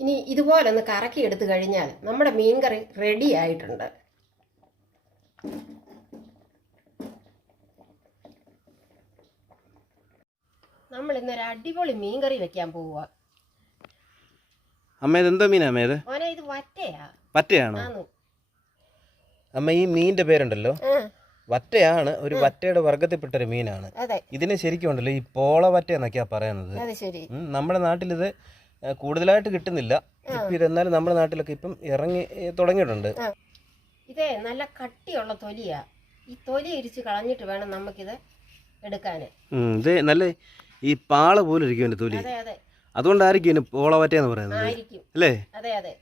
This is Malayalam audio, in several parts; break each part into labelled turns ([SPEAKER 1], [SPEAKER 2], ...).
[SPEAKER 1] ഇനി ഇതുപോലെ ഒന്ന് കറക്കി എടുത്തു കഴിഞ്ഞാൽ നമ്മുടെ മീൻകറി റെഡി ആയിട്ടുണ്ട്. നമ്മൾ ഇന്നൊരു അടിപൊളി മീൻ കറി വെക്കാൻ പോവുക
[SPEAKER 2] അമ്മ ഇത് എന്തോ മീനാ അമ്മ ഇത്?
[SPEAKER 1] മോനെ ഇത് വറ്റയാ.
[SPEAKER 2] വറ്റയാണോ?
[SPEAKER 1] ആന്നു.
[SPEAKER 2] അമ്മ ഈ മീനിന്റെ പേരുണ്ടല്ലോ? വറ്റയാണ് ഒരു വറ്റയുടെ വർഗത്തിൽപ്പെട്ട ഒരു മീനാണ്.
[SPEAKER 1] അതെ.
[SPEAKER 2] ഇതിന് ശരിക്കും ഉണ്ടല്ലോ ഈ പോള വറ്റ എന്നൊക്കെയാ പറയുന്നത്.
[SPEAKER 1] അത് ശരി.
[SPEAKER 2] ഉം, നമ്മുടെ നാട്ടിലിത് ഏ, കൂടുതലായിട്ട് കിട്ടുന്നില്ല. ഇപ്പം ഇതെന്നാലും നമ്മുടെ നാട്ടിലൊക്കെ ഇപ്പം ഇറങ്ങി തുടങ്ങിയിട്ടുണ്ട്.
[SPEAKER 1] ഇതേ നല്ല കട്ടിയുള്ള തൊലിയാ. ഈ തൊലി ഇരിച്ച് കളഞ്ഞിട്ട് വേണം നമുക്കിത് എടുക്കാൻ
[SPEAKER 2] ഇതേ നല്ല ഈ പാള പോലെ ഇരിക്കും എന്റെ തൊലി.
[SPEAKER 1] അതെ അതെ.
[SPEAKER 2] അതുകൊണ്ടായിരിക്കും ഇതിന് പോള എന്ന് പറയുന്നത്.
[SPEAKER 1] ആയിരിക്കും.
[SPEAKER 2] അല്ലേ?
[SPEAKER 1] അതെ അതെ.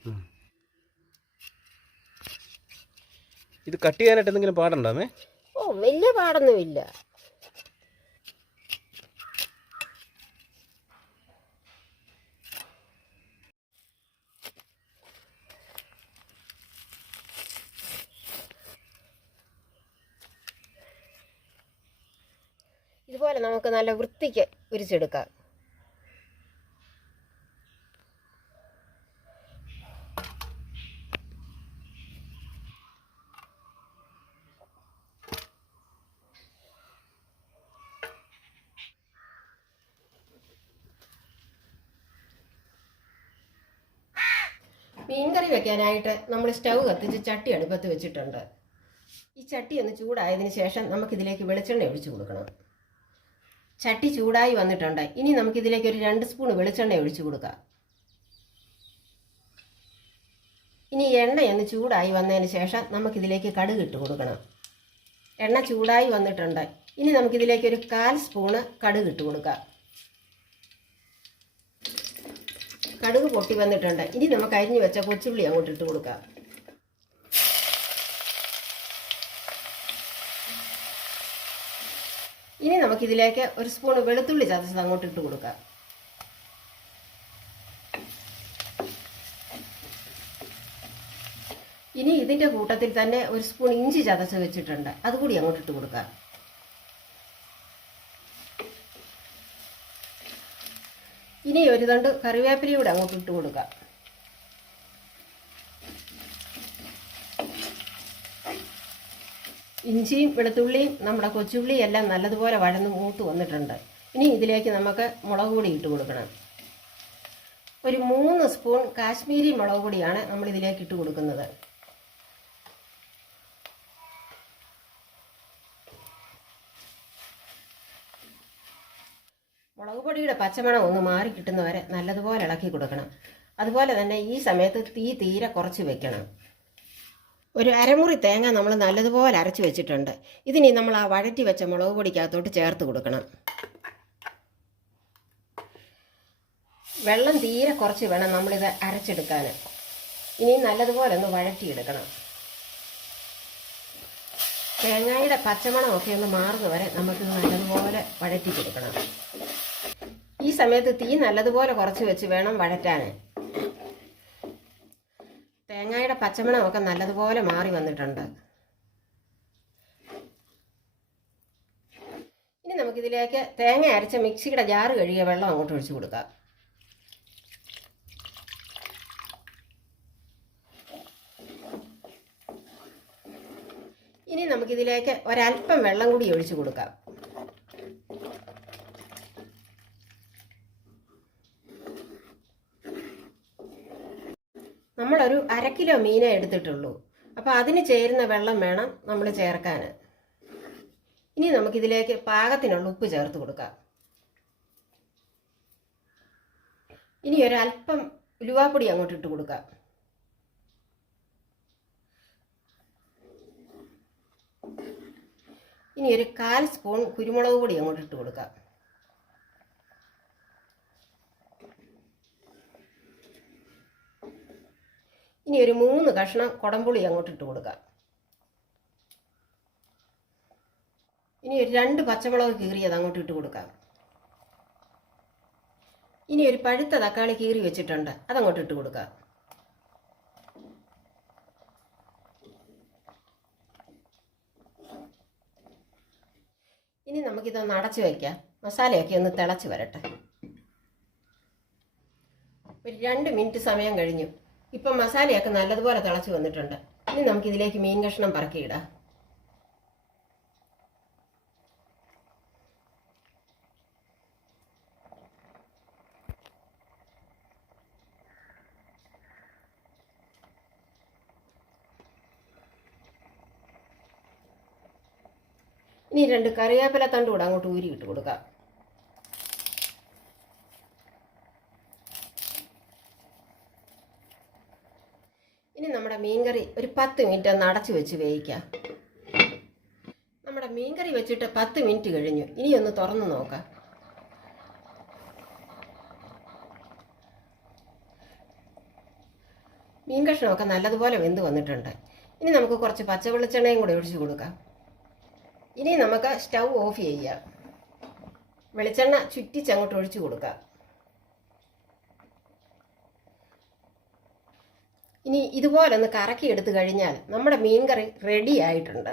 [SPEAKER 2] ഇത് കട്ട് ചെയ്യാനായിട്ട് എന്തെങ്കിലും പാടുണ്ടാമേ
[SPEAKER 1] ഓ വലിയ പാടൊന്നുമില്ല. ഇതുപോലെ നമുക്ക് നല്ല വൃത്തിക്ക് ഉരിച്ചെടുക്കാം. മീൻകറി വെക്കാനായിട്ട് നമ്മൾ സ്റ്റൗ കത്തിച്ച് ചട്ടി അടുപ്പത്ത് വെച്ചിട്ടുണ്ട്. ഈ ചട്ടി ഒന്ന് ചൂടായതിനു ശേഷം നമുക്കിതിലേക്ക് വെളിച്ചെണ്ണ ഒഴിച്ചു കൊടുക്കണം. ചട്ടി ചൂടായി വന്നിട്ടുണ്ട്. ഇനി നമുക്കിതിലേക്ക് ഒരു രണ്ട് സ്പൂൺ വെളിച്ചെണ്ണ ഒഴിച്ചു കൊടുക്കാം. ഇനി എണ്ണയൊന്ന് ചൂടായി വന്നതിന് ശേഷം നമുക്കിതിലേക്ക് കടുക് ഇട്ട് കൊടുക്കണം. എണ്ണ ചൂടായി വന്നിട്ടുണ്ട്. ഇനി നമുക്കിതിലേക്ക് ഒരു കാൽ സ്പൂണ് കടുക് ഇട്ട് കൊടുക്കാം. കടുക് പൊട്ടി വന്നിട്ടുണ്ട്. ഇനി നമുക്ക് അരിഞ്ഞു വെച്ച കൊച്ചുള്ളി അങ്ങോട്ട് ഇട്ട് കൊടുക്കാം. ഇനി നമുക്കിതിലേക്ക് ഒരു സ്പൂൺ വെളുത്തുള്ളി ചതച്ചത് അങ്ങോട്ട് ഇട്ട് കൊടുക്കാം. ഇനി ഇതിന്റെ കൂട്ടത്തിൽ തന്നെ ഒരു സ്പൂൺ ഇഞ്ചി ചതച്ച് വെച്ചിട്ടുണ്ട്. അതുകൂടി അങ്ങോട്ട് ഇട്ട് കൊടുക്കാം. ഇനി ഒരു തണ്ട് കറിവേപ്പിലയും കൂടെ അങ്ങോട്ട് ഇട്ട് കൊടുക്കാം. ഇഞ്ചിയും വെളുത്തുള്ളിയും നമ്മുടെ കൊച്ചുള്ളിയും എല്ലാം നല്ലതുപോലെ വഴന്ന് മൂത്ത് വന്നിട്ടുണ്ട്. ഇനി ഇതിലേക്ക് നമുക്ക് മുളക് പൊടി ഇട്ട് കൊടുക്കണം. ഒരു മൂന്ന് സ്പൂൺ കാശ്മീരി മുളക് പൊടിയാണ് നമ്മൾ ഇതിലേക്ക് ഇട്ട് കൊടുക്കുന്നത്. മുളക് പൊടിയുടെ പച്ചമണം ഒന്ന് മാറി കിട്ടുന്നവരെ നല്ലതുപോലെ ഇളക്കി കൊടുക്കണം. അതുപോലെ തന്നെ ഈ സമയത്ത് തീ തീരെ കുറച്ച് വെക്കണം. ഒരു അരമുറി തേങ്ങ നമ്മൾ നല്ലതുപോലെ അരച്ച് വെച്ചിട്ടുണ്ട്. ഇതിനി നമ്മൾ ആ വഴറ്റി വെച്ച മുളക് പൊടിക്കകത്തോട്ട് ചേർത്ത് കൊടുക്കണം. വെള്ളം തീരെ കുറച്ച് വേണം നമ്മളിത് അരച്ചെടുക്കാൻ. ഇനി നല്ലതുപോലെ ഒന്ന് വഴറ്റിയെടുക്കണം. തേങ്ങയുടെ പച്ചമണമൊക്കെ ഒന്ന് മാറുന്ന വരെ നമുക്ക് നല്ലതുപോലെ വഴറ്റി കൊടുക്കണം ഈ സമയത്ത് തീ നല്ലതുപോലെ കുറച്ച് വെച്ച് വേണം വഴറ്റാൻ. തേങ്ങയുടെ പച്ചമണമൊക്കെ നല്ലതുപോലെ മാറി വന്നിട്ടുണ്ട്. ഇനി നമുക്കിതിലേക്ക് തേങ്ങ അരച്ച മിക്സിയുടെ ജാറ് കഴുകിയ വെള്ളം അങ്ങോട്ട് ഒഴിച്ചു കൊടുക്കാം. ഇനി നമുക്കിതിലേക്ക് ഒരല്പം വെള്ളം കൂടി ഒഴിച്ചു കൊടുക്കാം. നമ്മളൊരു അര കിലോ മീനേ എടുത്തിട്ടുള്ളൂ. അപ്പോൾ അതിന് ചേരുന്ന വെള്ളം വേണം നമ്മൾ ചേർക്കാൻ ഇനി നമുക്കിതിലേക്ക് പാകത്തിനുള്ള ഉപ്പ് ചേർത്ത് കൊടുക്കാം. ഇനി ഒരല്പം ഉലുവാപ്പൊടി അങ്ങോട്ട് ഇട്ട് കൊടുക്കാം. ഇനി ഒരു കാൽ സ്പൂൺ കുരുമുളക് പൊടി അങ്ങോട്ട് ഇട്ട് കൊടുക്കാം. ഇനി ഒരു മൂന്ന് കഷ്ണം കുടംപുളി അങ്ങോട്ട് ഇട്ട് കൊടുക്കാം. ഇനി ഒരു രണ്ട് പച്ചമുളക് കീറിയത് അങ്ങോട്ട് ഇട്ട് കൊടുക്കാം. ഇനി ഒരു പഴുത്ത തക്കാളി കീറി വെച്ചിട്ടുണ്ട് അതങ്ങോട്ട് ഇട്ട് കൊടുക്കാം. ഇനി നമുക്കിതൊന്ന് അടച്ചു വയ്ക്കാം മസാലയൊക്കെ ഒന്ന് തിളച്ച് വരട്ടെ. ഒരു രണ്ട് മിനിറ്റ് സമയം കഴിഞ്ഞു. ഇപ്പം മസാലയൊക്കെ നല്ലതുപോലെ തിളച്ച് വന്നിട്ടുണ്ട്. ഇനി നമുക്ക് ഇതിലേക്ക് മീൻ കഷ്ണം പറക്കിയിടാം. ഇനി രണ്ട് കറിവേപ്പില തണ്ടുകൂടെ അങ്ങോട്ട് ഊരി ഇട്ട് കൊടുക്കാം. ഇനി നമ്മുടെ മീൻകറി ഒരു പത്ത് മിനിറ്റ് ഒന്ന് അടച്ചു വെച്ച് വേവിക്കാം. നമ്മുടെ മീൻകറി വെച്ചിട്ട് പത്ത് മിനിറ്റ് കഴിഞ്ഞു. ഇനി ഒന്ന് തുറന്നു നോക്കാം. മീൻ കഷ്ണമൊക്കെ നല്ലതുപോലെ വെന്ത് വന്നിട്ടുണ്ട്. ഇനി നമുക്ക് കുറച്ച് പച്ച വെളിച്ചെണ്ണയും കൂടെ ഒഴിച്ചു കൊടുക്കാം. ഇനി നമുക്ക് സ്റ്റൗ ഓഫ് ചെയ്യാം. വെളിച്ചെണ്ണ ചുറ്റിച്ചങ്ങോട്ട് ഒഴിച്ചു കൊടുക്കാം. ഇനി ഇതുപോലെ ഒന്ന് കറക്കി എടുത്തു കഴിഞ്ഞാൽ നമ്മുടെ മീൻകറി റെഡി ആയിട്ടുണ്ട്.